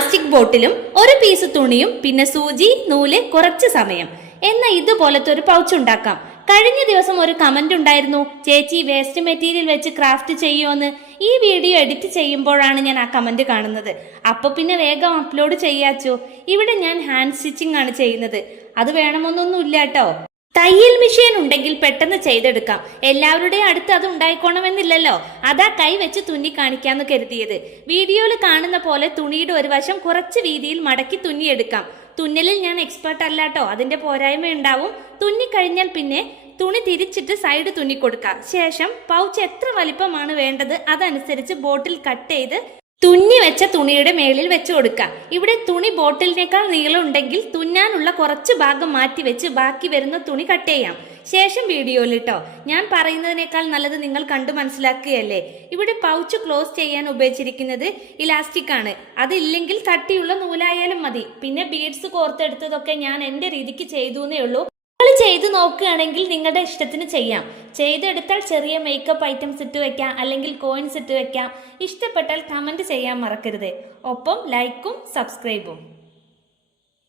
Plastic ബോട്ടിലും ഒരു piece തുണിയും പിന്നെ സൂചി നൂല് കുറച്ച് സമയം എന്ന ഇതുപോലത്തെ ഒരു പൗച്ച് ഉണ്ടാക്കാം. കഴിഞ്ഞ ദിവസം ഒരു കമന്റ് ഉണ്ടായിരുന്നു, ചേച്ചി വേസ്റ്റ് മെറ്റീരിയൽ വെച്ച് ക്രാഫ്റ്റ് ചെയ്യുമോന്ന്. ഈ വീഡിയോ എഡിറ്റ് ചെയ്യുമ്പോഴാണ് ഞാൻ ആ കമന്റ് കാണുന്നത്. അപ്പൊ പിന്നെ വേഗം അപ്ലോഡ് ചെയ്യാച്ചോ. ഇവിടെ ഞാൻ ഹാൻഡ് സ്റ്റിച്ചിങ് ആണ് ചെയ്യുന്നത്. അത് വേണമെന്നൊന്നും ഇല്ല കേട്ടോ. തയ്യൽ മെഷീൻ ഉണ്ടെങ്കിൽ പെട്ടെന്ന് ചെയ്തെടുക്കാം. എല്ലാവരുടെയും അടുത്ത് അത് ഉണ്ടായിക്കോണമെന്നില്ലല്ലോ. അതാ കൈ വെച്ച് തുന്നി കാണിക്കാന്ന് കരുതിയത്. വീഡിയോയിൽ കാണുന്ന പോലെ തുണിയുടെ ഒരു വശം കുറച്ച് വീതിയിൽ മടക്കി തുന്നിയെടുക്കാം. തുന്നലിൽ ഞാൻ എക്സ്പെർട്ട് അല്ലാട്ടോ, അതിന്റെ പോരായ്മ ഉണ്ടാവും. തുന്നി കഴിഞ്ഞാൽ പിന്നെ തുണി തിരിച്ചിട്ട് സൈഡ് തുന്നി കൊടുക്കാം. ശേഷം പൗച്ച് എത്ര വലിപ്പമാണ് വേണ്ടത് അതനുസരിച്ച് ബോട്ടിൽ കട്ട് ചെയ്ത് തുന്നി വെച്ച തുണിയുടെ മേളിൽ വെച്ച് കൊടുക്കാം. ഇവിടെ തുണി ബോട്ടിലിനേക്കാൾ നീളം ഉണ്ടെങ്കിൽ തുന്നാനുള്ള കുറച്ച് ഭാഗം മാറ്റി വെച്ച് ബാക്കി വരുന്ന തുണി കട്ട് ചെയ്യാം. ശേഷം വീഡിയോയിൽ ഇട്ടോ. ഞാൻ പറയുന്നതിനേക്കാൾ നല്ലത് നിങ്ങൾ കണ്ടു മനസ്സിലാക്കുകയല്ലേ. ഇവിടെ പൗച്ച് ക്ലോസ് ചെയ്യാൻ ഉപയോഗിച്ചിരിക്കുന്നത് ഇലാസ്റ്റിക് ആണ്. അതില്ലെങ്കിൽ കട്ടിയുള്ള നൂലായാലും മതി. പിന്നെ ബീഡ്സ് കോർത്തെടുത്തതൊക്കെ ഞാൻ എൻ്റെ രീതിക്ക് ചെയ്തുവെന്നേ ഉള്ളൂ. നിങ്ങൾ ചെയ്ത് നോക്കുകയാണെങ്കിൽ നിങ്ങളുടെ ഇഷ്ടത്തിന് ചെയ്യാം. ചെയ്തെടുത്താൽ ചെറിയ മേക്കപ്പ് ഐറ്റംസ് ഇട്ട് വെക്കാം, അല്ലെങ്കിൽ കോയിൻസ് ഇട്ട് വെക്കാം. ഇഷ്ടപ്പെട്ടാൽ കമന്റ് ചെയ്യാൻ മറക്കരുത്. ഒപ്പം ലൈക്കും സബ്സ്ക്രൈബും.